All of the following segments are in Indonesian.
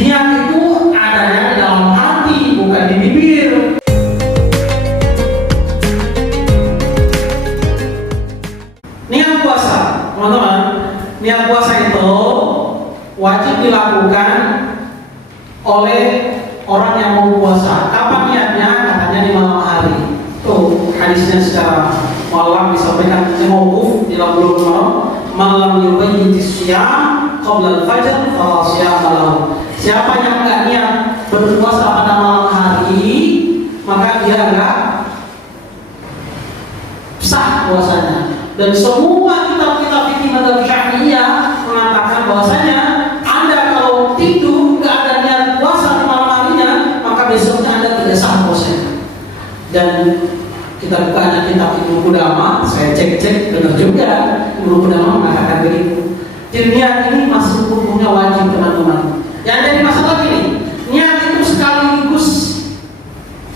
Niat itu adanya di dalam hati, bukan di bibir. Niat puasa, teman-teman, niat puasa itu wajib dilakukan oleh orang yang mau puasa. Kapan niatnya? Katanya di malam hari. Tuh hadisnya secara malam disampaikan mauquf di dalam Bulughul Maram, malam yubayyitis siyam qabla al-fajr fa siyam lahu. Siapa yang enggak niat berpuasa pada malam hari, maka dia enggak sah puasanya. Dan semua kitab-kitab fikih mazhab Syafi'iyah mengatakan bahwasanya Anda kalau tidur enggak ada niat puasa di malam harinya, maka besoknya Anda tidak sah puasanya. Dan kita buka kitab Ibnu Qudamah, saya cek benar juga Ibnu Qudamah mengatakan begitu. Jadi niat ini masih hukumnya wajib, teman-teman. Yang jadi masalah gini, niat itu sekaligus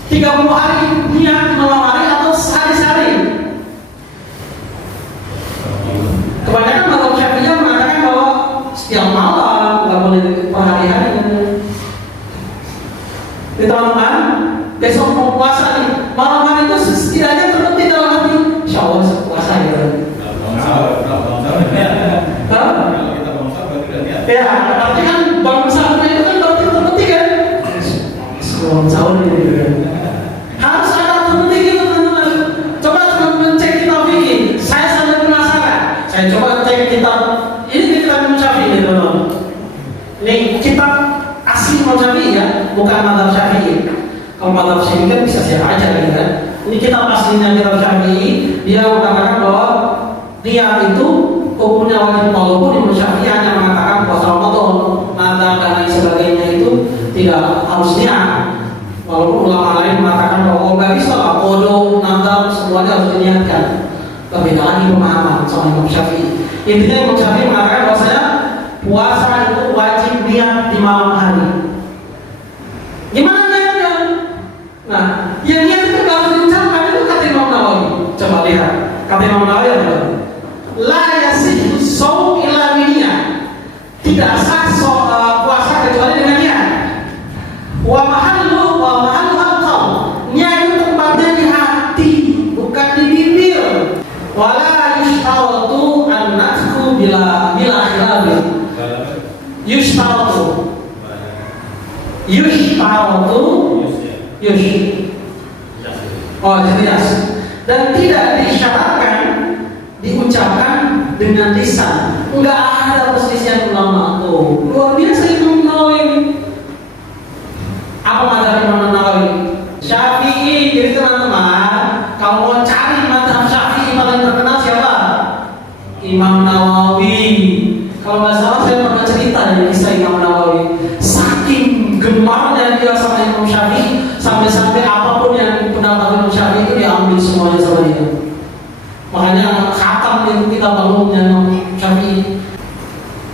30 hari niat di malam hari atau sehari-hari. Kebanyakan mazhab Syafi'iyah mengatakan bahwa setiap malam, nggak boleh per hari-hari. Jadi teman-teman, besok mau puasa nih, malam hari itu setidaknya terbetik dalam hati, insya Allah puasa ya. Ya, tapi kan bangun sahur itu kan berarti terbetik kan? Bangun sahur gitu kan? Harus ada terbetik gitu, teman-teman. Coba teman-teman cek kitab fikih. Saya sangat penasaran. Saya coba cek kitab. Ini kitab Imam Syafi'i, teman-teman. Ini kitab asli Imam Syafi'i ya, bukan mazhab Syafi'i. Kalau mazhab Syafi'i kan bisa siapa aja gitu kan. Ini kitab aslinya kitab Syafi'i. Dia mengatakan bahwa niat itu hukumnya wajib, walaupun Imam Syafi'i hanya mengatakan puasa Ramadan, nazar dan lain sebagainya itu tidak harus niat. Walaupun ulama lain mengatakan bahwa nggak bisa lah, qada, nazar semuanya harus diniatkan. Berbeda lagi pemahaman sama Imam Syafi'i. Intinya Imam Syafi'i mengatakan bahwasanya puasa itu wajib niat di malam hari. Gimana niatnya? Nah, yang niat itu harus diucapkan, itu kata Imam Nawawi. Coba lihat, kata Imam Nawawi apa? La yasihhu shaum illa biniyah. Tidak sah puasa kecuali dengan niat. Wa mahallu al-qalb. Niat itu tempatnya di hati, bukan di bibir. Wala yushtaratu an-nafku bila khilaf. Yushtaratu. Oh, jelas. Dan tidak disyaratkan diucapkan dengan lisan. Enggak ada perselisihan ulama tuh. Luar biasa Imam Nawawi. Apa mazhab Imam Nawawi? Syafi'i. Jadi teman-teman, kalau mau cari mazhab Syafi'i paling terkenal siapa? Imam Nawawi. Kalau nggak salah saya pernah cerita dari kisah Imam Nawawi. Saking gemarnya dia sama Imam Syafi'i, sampai-sampai apapun yang pendapat Imam Syafi'i itu diambil semuanya sama dia. Makanya khatam itu kita bangunnya Imam Syafi'i.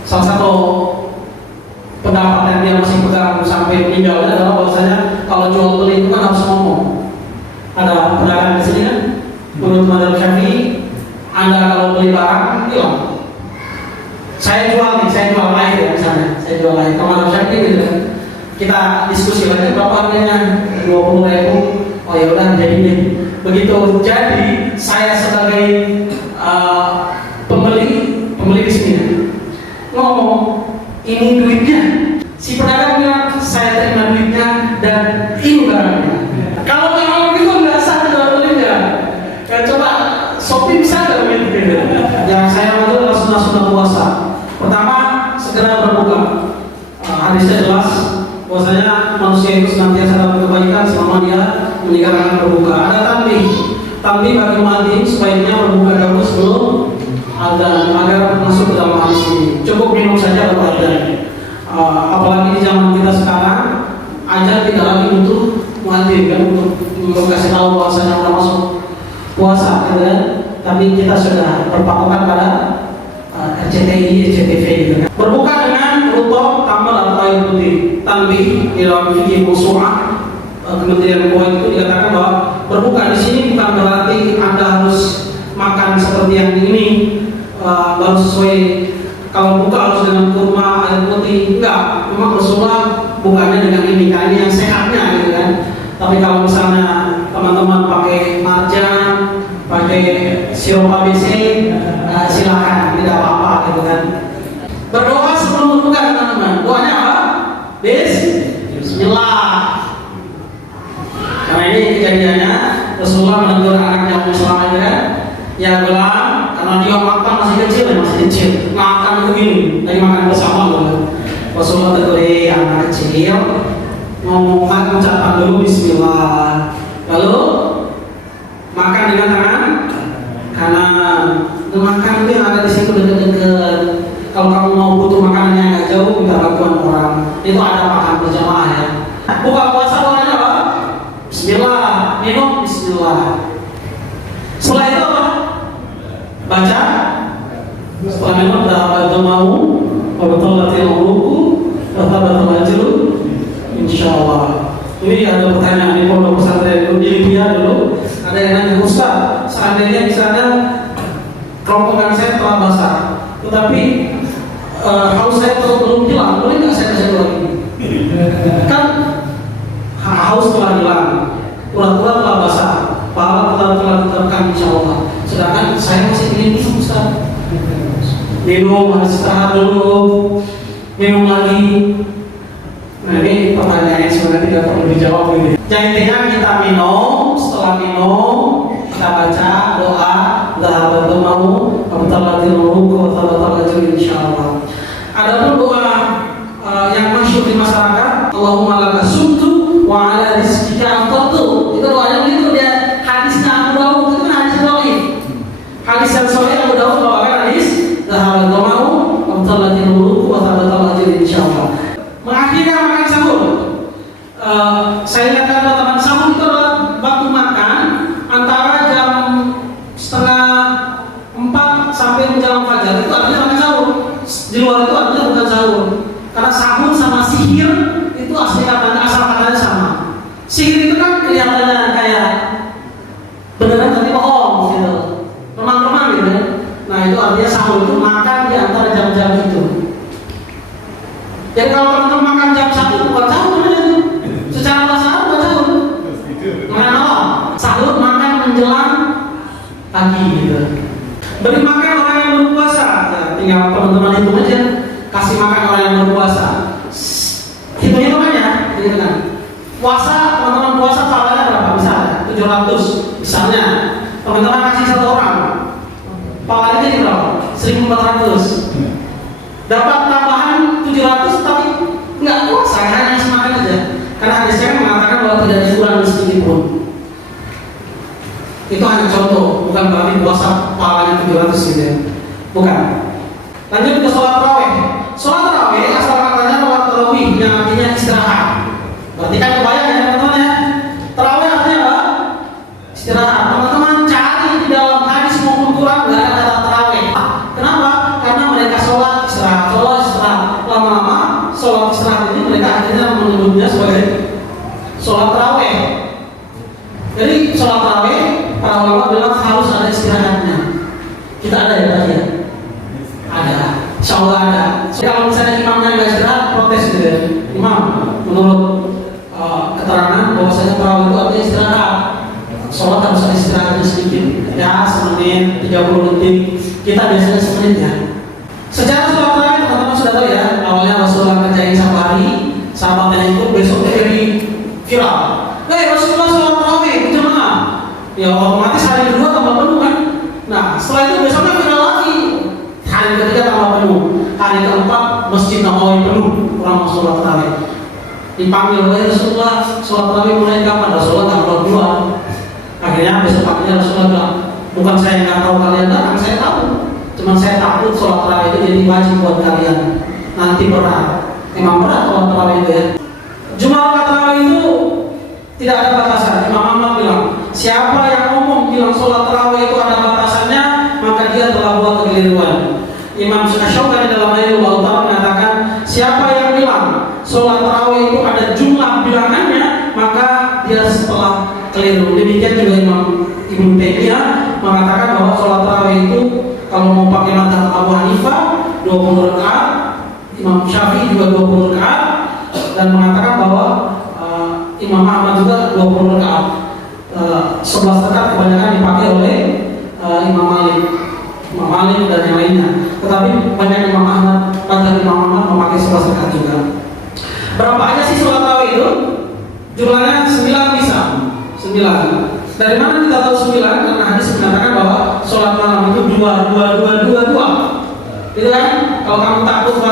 Salah satu pendapat yang dia masih pegang sampai meninggalnya adalah bahwasanya kalau jual beli itu kan harus ngomong. Ada pedagang di sini kan, menurut mazhab Syafi'i, Anda kalau beli barang bilang, saya jual air ya misalnya, saya jual air. Kalau mazhab Syafi'i gitu kan, kita diskusi lagi berapa harganya, 20.000. Oh ya udah jadi deh. Begitu jadi saya sebagai pembeli di sini ngomong ini duitnya, si pedagang bilang saya terima duitnya dan ini barangnya. Kalau ngomong gitu nggak sah jual belinya. Coba Shopee bisa nggak begitu? Yang saya maksud adalah sunnah puasa. Pertama, segera berbuka. Hadisnya jelas bahwasanya manusia itu senantiasa dalam kebaikan selama dia meninggalkan berbuka. Ada tambih bagi mandi sebaiknya berbuka dahulu sebelum adzan agar masuk ke dalam hadis ini. Cukup minum saja baru adzan. Apalagi di zaman kita sekarang, adzan tidak lagi butuh muadzin kan, untuk kasih tahu bahwasanya sudah masuk puasa, gitu kan? Tapi kita sudah berpatokan pada RCTI, RCTV gitu kan. Berbuka dengan rutop, tambal atau air putih. Tambih di dalam fikih Mawsu'ah Kementerian Keuangan itu dikatakan bahwa berbuka di sini bukan berarti Anda harus makan seperti yang ini, harus sesuai. Kalau buka harus dengan kurma, air putih, enggak. Memang Rasulullah Berdoa sebelum berbuka teman-teman. Doanya apa? Bismillah. Karena ini kejadiannya Rasulullah menegur anaknya Ummu Salamah itu kan, ya Gulam, karena dia makan masih kecil, makan itu gini, dari makan bersama loh. Rasulullah tegur anak kecil, mau makan ucapan dulu Bismillah, lalu makan dengan tangan kanan. Makan itu yang ada di situ dekat-dekat. Kalau kamu mau butuh makanannya agak jauh, minta bantuan orang. Itu ada makan berjamaah ya. Buka puasa doanya apa? Bismillah. Minum Bismillah. Setelah itu apa? Baca. Setelah minum dah mau, wabtalatil uruku, watabatal ajru, insyaallah. Ini ada pertanyaan di pondok pesantren di Libya dulu. Ada yang nanya, Ustaz, seandainya misalnya kerongkongan saya telah basah, tetapi haus saya belum hilang, boleh nggak saya kasih lagi? Kan haus telah hilang, urat-urat telah basah, pahala telah ditetapkan insya Allah. Sedangkan saya masih ingin minum, Ustaz. Minum, harus istirahat dulu, minum lagi. Nah ini pertanyaannya sebenarnya tidak perlu dijawab ini. Yang intinya kita minum, setelah minum kita baca doa, dhahabatul mau, wabtalatil uruq, watabatal ajru insyaallah. Adapun doa yang masyhur di masyarakat, Allahumma laka sumtu wa ala rizqika aftartu. Itu doanya begitu dia. Hadisnya Abu Dawud itu kan hadis dhaif. Hadis yang sahih Abu Dawud bawakan hadis dhahabatul mau, wabtalatil uruq, watabatal ajru insyaallah. Mengakhiri makan sahur. Saya ingatkan teman-teman, sahur itu adalah waktu makan antara jam 3:30 sampai menjelang fajar. Itu artinya makan sahur. Di luar itu artinya bukan sahur. Karena sahur sama sihir itu asal katanya sama. Sihir itu kan kelihatannya kayak beneran tapi bohong gitu, remang-remang gitu. Nah itu artinya sahur itu makan di antara jam-jam itu. Jadi kalau teman-teman makan jam 1 bukan sahur itu. Secara bahasa Arab bukan sahur. Makan malam. Sahur makan menjelang pagi gitu. Beri makan orang yang berpuasa. Nah, tinggal teman-teman hitung aja. Kasih makan orang yang berpuasa. Hitung-hitung aja, gitu kan. Puasa, teman-teman puasa pahalanya berapa? Misalnya 700. Misalnya teman-teman kasih 1 orang, pahalanya jadi berapa? 1.400. Dapat tambahan 700 tapi nggak puasa, hanya semakan aja. Karena hadisnya mengatakan bahwa tidak dikurangi sedikit pun. Itu hanya contoh, bukan berarti puasa pahalanya 700 gitu ya. Bukan. Lanjut ke sholat tarawih. Sholat tarawih asal katanya sholat tarawih yang artinya istirahat. Berarti kan kebayang ya teman-teman ya. Tarawih artinya apa? Istirahat. Teman-teman cari di dalam hadis maupun Quran nggak ada kata tarawih. Kenapa? Karena mereka sholat istirahat. Lama-lama sholat istirahat ini mereka akhirnya menyebutnya sebagai sholat tarawih. Jadi sholat tarawih para ulama bilang harus ada istirahatnya. Kita ada ya tadi ya? Ada, insya Allah ada. So, kalau misalnya imamnya nggak istirahat, protes gitu ya. Imam, menurut keterangan bahwasanya tarawih itu artinya istirahat. Sholat harus ada istirahatnya sedikit. Ya, semenit, 30 detik. Kita biasanya semenit ya. Secara sholat tarawih teman-teman sudah tahu ya. Awalnya Rasulullah kerjain satu hari, sahabatnya itu besoknya jadi viral. Rasulullah sholat tarawih berjamaah. Ya otomatis hari kedua tambah penuh kan. Nah setelah itu besoknya viral lagi. Hari ketiga tambah penuh. Hari keempat masjid Nabawi penuh orang mau sholat tarawih. Dipanggil oleh Rasulullah, sholat tarawih mulai kapan? Rasulullah tanggal 2. Akhirnya besok paginya Rasulullah bilang, bukan saya yang nggak tahu kalian datang, saya tahu. Cuman saya takut sholat tarawih itu jadi wajib buat kalian. Nanti berat. Memang berat sholat tarawih itu ya. Jumlah tarawih itu tidak ada batasan. Imam Ahmad bilang, siapa yang ngomong bilang sholat tarawih itu ada batasannya, maka dia telah buat kekeliruan. Imam Syafi'i dalam Nailul Awtar mengatakan, siapa yang bilang sholat tarawih itu ada jumlah bilangannya, maka dia setelah keliru. Demikian juga Imam Ibnu Taimiyah mengatakan bahwa sholat tarawih itu kalau mau pakai mazhab Abu Hanifah 20 rakaat, Imam Syafi'i juga 20 rakaat, dan mengatakan bahwa Imam Ahmad juga 20 rakaat. 11 rakaat kebanyakan dipakai oleh Imam Malik dan yang lainnya. Tetapi banyak Imam Ahmad pada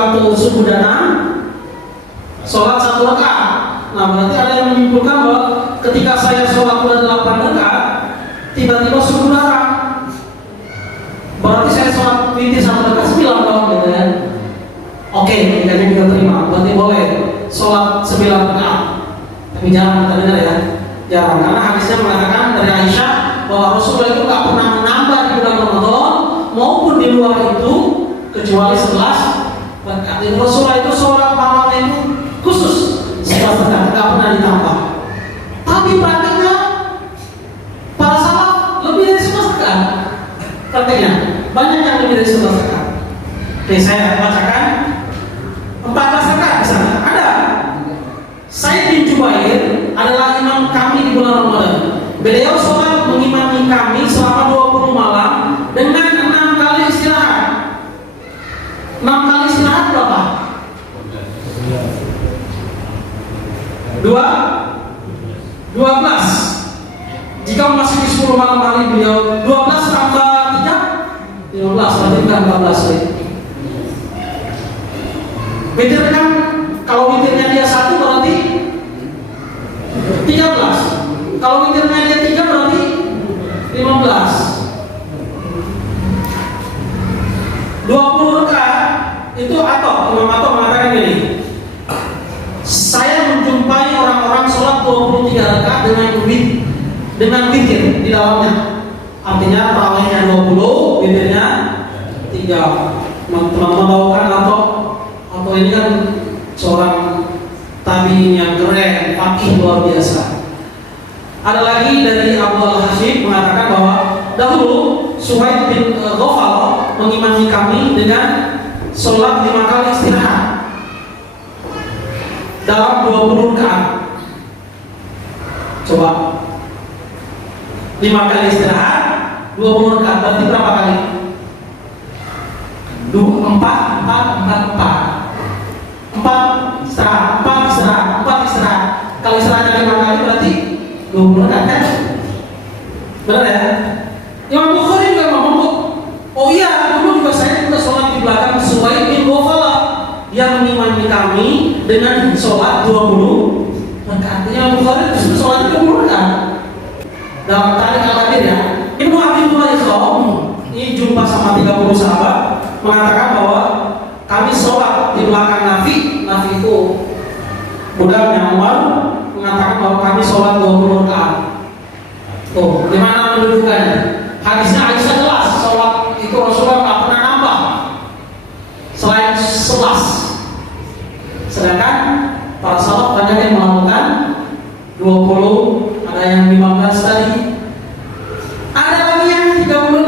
waktu subuh datang, sholat 1 rakaat. Nah, berarti ada yang menyimpulkan bahwa ketika saya sholat udah 8 rakaat, tiba-tiba subuh datang. Berarti saya sholat witir 1 rakaat 9 dong, gitu ya. Oke, jika kita terima, berarti boleh sholat 9 rakaat. Tapi jangan kita dengar ya, jarang. Karena hadisnya mengatakan dari Aisyah bahwa Rasulullah itu gak pernah menambah di bulan Ramadan maupun di luar itu kecuali 11 rakaat. Rasulullah itu sholat malam itu khusus 11 rakaat, gak pernah ditambah. Tapi praktiknya para sahabat lebih dari 11 rakaat. Praktiknya banyak yang lebih dari 11 rakaat. Oke, saya bacakan 14 rakaat di sana. Ada Sa'id bin Jubair adalah imam kami di bulan Ramadan. Beliau sholat mengimami kami selama 20 malam dengan 6 kali istirahat. 6 kali istirahat berapa? 12. Jika masih di 10 malam hari beliau 12 tambah 3 15, berarti bukan 14 ya. Witir kan, kalau witirnya dia 1 berarti 13. Kalau witirnya dia 3 berarti 15. 20 rakaat itu atau Imam Atha mengatakan gini, saya menjumpai orang-orang sholat 23 rakaat dengan witir di dalamnya. Artinya tarawihnya 20, witirnya 3. Teman-teman tahu kan atau ini kan seorang tabi'in yang keren, faqih luar biasa. Ada lagi dari Abu Al-Hashim mengatakan bahwa dahulu Suhaib bin Ghafal mengimami kami dengan sholat 5 kali istirahat dalam 20 rakaat. Coba 5 kali istirahat 20 rakaat berarti berapa kali? 4 istirahat. Kalau istirahatnya 5 kali berarti 20 rakaat kan? Benar ya? Imam Bukhari juga ngomong kok, oh iya, dulu juga saya juga sholat di belakang Suhaib bin Ghafal yang mengimami kami dengan sholat 20 rakaat. Imam Bukhari justru sholat 20 rakaat. Dalam Tarikh Al-Kabir ya, Ibnu Abi Mulaikah ini jumpa sama 30 sahabat mengatakan bahwa kami sholat di belakang Nafi itu budaknya Umar mengatakan bahwa kami sholat 20 rakaat. Tuh, di mana menunjukkannya? Hadisnya Aisyah jelas, sholat itu Rasulullah tak pernah nambah selain 11. Sedangkan para sahabat banyak yang melakukan 20, ada yang 15 tadi. Ada lagi yang 36.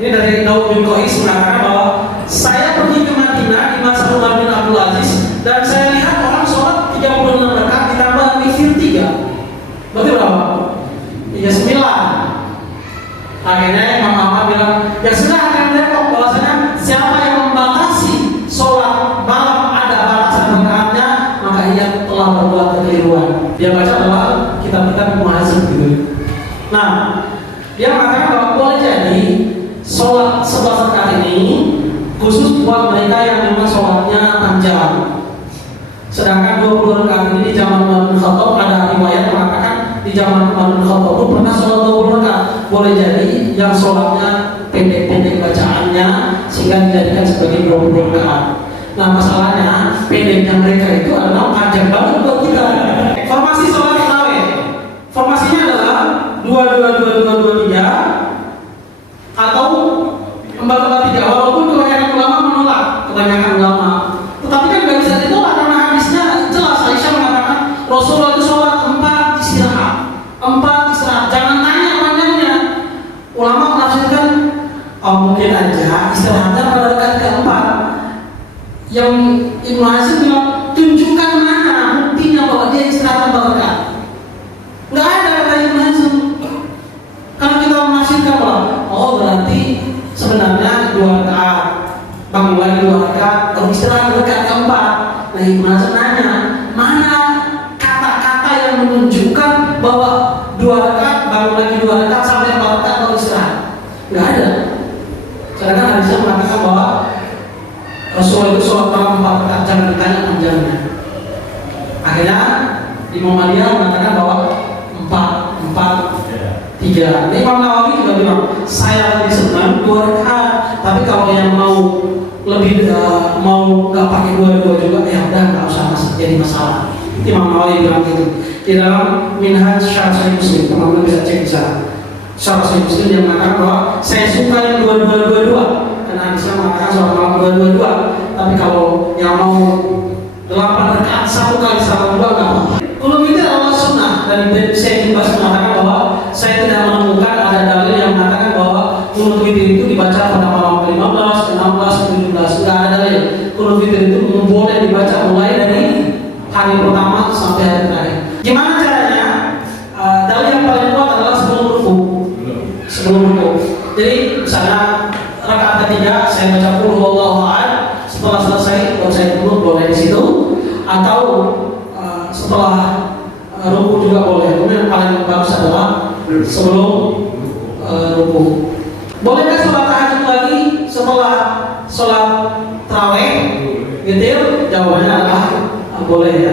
Ini dari Daud bin Qais mengatakan bahwa saya pergi ke Madinah di masa Umar bin Abdul Aziz dan saya lihat orang sholat 36 rakaat ditambah witir 3. Berarti berapa? 39. Akhirnya Imam Ahmad bilang, ya sudah akan repot bahwasanya siapa yang membatasi sholat malam ada batasan rakaatnya maka ia telah berbuat kekeliruan. Dia baca bahwa kitab-kitab Ibnu Hazm gitu. Nah, dia mengatakan bahwa boleh jadi sholat 11 rakaat ini khusus buat mereka yang memang sholatnya panjang. Sedangkan 20 rakaat ini di zaman Umar bin Khattab ada riwayat mengatakan di zaman Umar bin Khattab itu pernah sholat 20 rakaat. Boleh jadi yang sholatnya pendek-pendek bacaannya sehingga dijadikan sebagai 20 rakaat. Nah, masalahnya pendeknya mereka itu adalah panjang banget buat kita. Formasi sholat tarawih, formasinya adalah 2-2-2-2-2-3 atau 4-4-3. Walaupun kebanyakan ulama menolak, tetapi kan nggak bisa ditolak karena hadisnya jelas. Aisyah mengatakan Rasulullah itu sholat 4 istirahat, jangan tanya panjangnya. Ulama menafsirkan mungkin aja istirahatnya pada rakaat keempat. Yang Ibnu Hazm bilang tunjukkan mana buktinya bahwa dia istirahat 4 rakaat. Nggak ada kata Ibnu Hazm. Karena kita menafsirkan bahwa berarti sebenarnya 2 rakaat, bangun lagi 2 rakaat, istirahat rakaat keempat. Nah, Ibnu Hazm nanya, mana kata-kata yang menunjukkan bahwa 2 rakaat, bangun lagi 2 rakaat sampai 4 rakaat baru istirahat? Nggak ada. Karena hadisnya mengatakan bahwa Rasulullah itu sholat malam 4 rakaat, jangan ditanya panjangnya. Akhirnya Imam Maliyah mengatakan bahwa 4, 4, 3. Imam Nawawi juga bilang, saya lebih senang 2 rakaat, tapi kalau yang mau lebih mau nggak pakai 2 juga, ya udah nggak usah jadi masalah. Imam Nawawi bilang gitu di dalam Minhaj Syarah Sahih Muslim, teman-teman bisa cek di sana. Syarah Sahih Muslim yang mengatakan bahwa saya suka yang 2 karena bisa mengatakan sholat malam 2, tapi kalau yang mau 8 rakaat 1 kali salam 2 nggak apa-apa. Ulum itu adalah sunnah, dan saya juga mengatakan bahwa saya tidak menemukan ada dalil yang mengatakan bahwa kunut witir itu dibaca pada malam 15, 16, 17. Nggak ada dalil. Kunut witir itu boleh dibaca mulai dari hari pertama sampai hari terakhir. Gimana caranya? Dalil yang paling kuat adalah sebelum ruku. Jadi misalnya rakaat ketiga saya baca qul huwallahu ahad, setelah selesai baru saya kunut, boleh di situ, atau setelah ruku juga boleh. Kemudian yang paling bagus adalah sebelum ruku. Bolehkah sholat tahajud lagi setelah sholat tarawih? Gitu. Jawabannya adalah boleh ya.